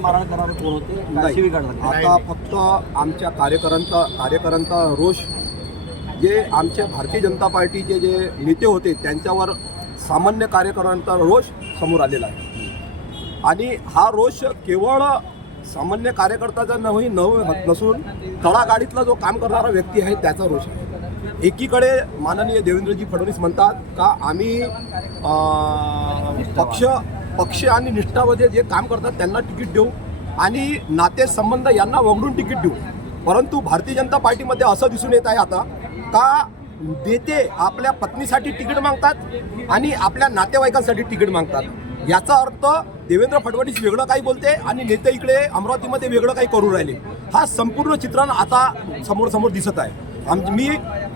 मारहाण करणारे कोण होते, नाही. शिवीगाळ झाली. आता फक्त आमच्या कार्यकर्त्यांचा रोष, जे आमच्या भारतीय जनता पार्टीचे जे नेते होते त्यांच्यावर सामान्य कार्यकर्त्यांचा रोष समोर आलेला आहे. आणि हा रोष केवळ सामान्य कार्यकर्त्याचा नसून तळागाडीतला जो काम करणारा व्यक्ती आहे त्याचा रोष आहे. एकीकडे माननीय देवेंद्रजी फडणवीस म्हणतात का आम्ही पक्ष आणि निष्ठामध्ये जे काम करतात त्यांना तिकीट देऊ आणि नातेसंबंध यांना वगळून तिकीट देऊ. परंतु भारतीय जनता पार्टीमध्ये असं दिसून येत आहे आता का नेते आपल्या पत्नीसाठी तिकीट मागतात आणि आपल्या नातेवाईकांसाठी तिकीट मागतात. याचा अर्थ देवेंद्र फडणवीस वेगळं काही बोलते आणि नेते इकडे अमरावतीमध्ये वेगळं काही करू राहिले. हा संपूर्ण चित्रण आता समोर दिसत आहे. मी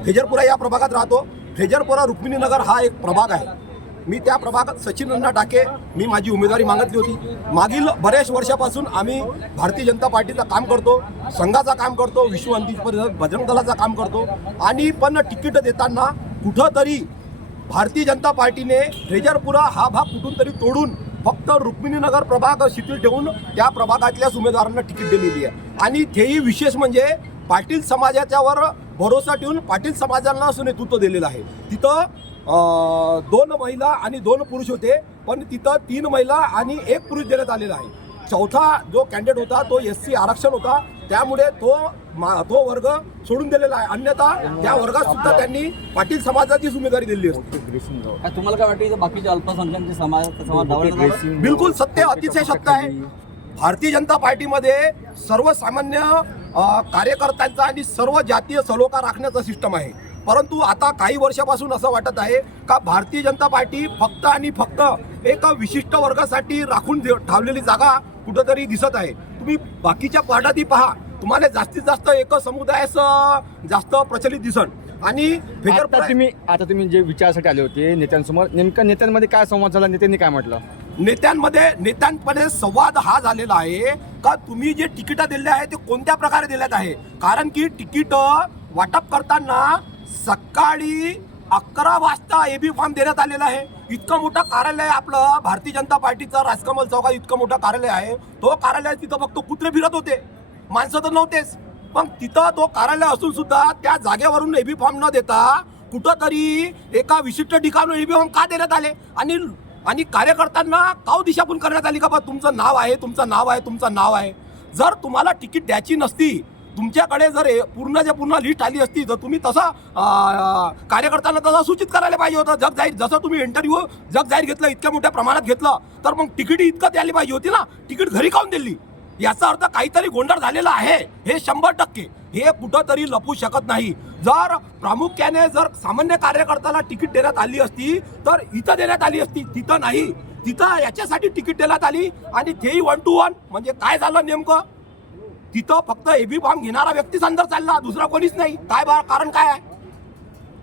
फेजरपुरा या प्रभागात राहतो. फेजरपुरा रुक्मिणीनगर हा एक प्रभाग आहे. मी त्या प्रभागात सचिन अण्णा टाके मी माझी उमेदवारी मागितली होती. मागील बऱ्याच वर्षापासून आम्ही भारतीय जनता पार्टीचं काम करतो, संघाचं काम करतो, विश्व अंतिम परिषद बजरंग दलाचं काम करतो. आणि पण तिकीट देताना कुठंतरी भारतीय जनता पार्टीने फेजरपुरा हा भाग कुठून तरी तोडून फक्त रुक्मिणीनगर प्रभाग शिथिल ठेवून त्या प्रभागातल्याच उमेदवारांना तिकीट दिलेली आहे. आणि तेही विशेष म्हणजे पाटील समाजाच्यावर भरोसा ठेवून पाटील समाजाला असं नेतृत्व दिलेलं आहे. तिथं 2 महिला आणि 2 पुरुष होते, पण तिथं 3 महिला आणि 1 पुरुष देण्यात आलेला आहे. चौथा जो कॅन्डिडेट होता तो SC आरक्षण होता, त्यामुळे तो वर्ग सोडून दिलेला आहे. अन्यथा त्या वर्गात सुद्धा त्यांनी पाटील समाजाचीच उमेदवारी दिली असते. तुम्हाला काय वाटतं बाकीच्या अल्पसंख्याकांचे समाज डावलला? बिलकुल सत्य, अतिशय सत्य आहे. भारतीय जनता पार्टीमध्ये सर्वसामान्य कार्यकर्त्यांचा आणि सर्व जातीय सलोखा राखण्याचा सिस्टम आहे. परंतु आता काही वर्षापासून असं वाटत आहे का भारतीय जनता पार्टी फक्त आणि फक्त एका विशिष्ट वर्गासाठी राखून ठेवलेली जागा कुठंतरी दिसत आहे. तुम्ही बाकीच्या पार्ट्यातही पहा, तुम्हाला जास्तीत जास्त एक समुदायास जास्त प्रचलित दिसन. आणि आता तुम्ही जे विचारासाठी आले होते नेत्यांसमोर, नेमकं नेत्यांमध्ये काय संवाद झाला, नेत्यांनी काय म्हटलं? नेत्यांमध्ये संवाद हा झालेला आहे का तुम्ही जे तिकीट दिले आहे ते कोणत्या प्रकारे दिल्यात आहे. कारण की तिकीट वाटप करताना सकाळी 11 वाजता AB फॉर्म देण्यात आलेला आहे. इतकं मोठं कार्यालय आपलं भारतीय जनता पार्टीचं राजकमल चौकात इतकं मोठं कार्यालय आहे. तो कार्यालय तिथं फक्त कुत्रे फिरत होते, माणसं तर नव्हतेच. पण तिथं तो कार्यालय असून सुद्धा त्या जागेवरून AB फॉर्म न देता कुठंतरी एका विशिष्ट ठिकाणून AB फॉर्म का देण्यात आले आणि कार्यकर्त्यांना काव दिशाभूल करण्यात आली का बा तुमचं नाव आहे, तुमचं नाव आहे, तुमचं नाव आहे. जर तुम्हाला तिकीट द्यायची नसती, तुमच्याकडे जर पूर्ण लिस्ट आली असती तर तुम्ही तसं कार्यकर्त्यांना तसं सूचित करायला पाहिजे होतं. जग जाहीर जसं तुम्ही इंटरव्ह्यू जग जाहीर घेतलं, इतक्या मोठ्या प्रमाणात घेतलं, तर मग तिकीट इतकं द्यायला पाहिजे होती ना. तिकीट घरी काऊन दिली? याचा अर्थ काहीतरी गोंधळ झालेला आहे, हे 100%. हे कुठंतरी लपू शकत नाही. जर प्रामुख्याने जर सामान्य कार्यकर्त्याला तिकीट देण्यात आली असती तर इथं देण्यात आली असती, तिथं नाही. तिथं याच्यासाठी तिकीट देण्यात आली आणि तेही 1 to 1. म्हणजे काय झालं नेमकं, तिथं फक्त AB फॉर्म घेणारा व्यक्तीच अंदर चालला, दुसरा कोणीच नाही. काय कारण काय आहे?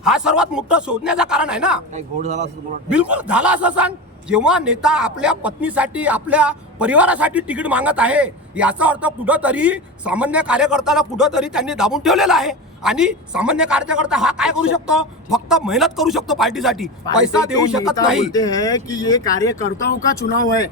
हा सर्वात मोठं शोधण्याचं कारण आहे ना. घोड झाला असं बिलकुल झाला असं सांग. जेव्हा नेता आपल्या पत्नीसाठी आपल्या परिवारासाठी तिकीट मागत आहे, याचा अर्थ कुठंतरी सामान्य कार्यकर्त्याला कुठंतरी त्यांनी दाबून ठेवलेला आहे. आणि सामान्य कार्यकर्ता हा काय करू शकतो? फक्त मेहनत करू शकतो पार्टीसाठी, पैसा देऊ शकत नाही. कि ये कार्यकर्ताओं का चुनाव है.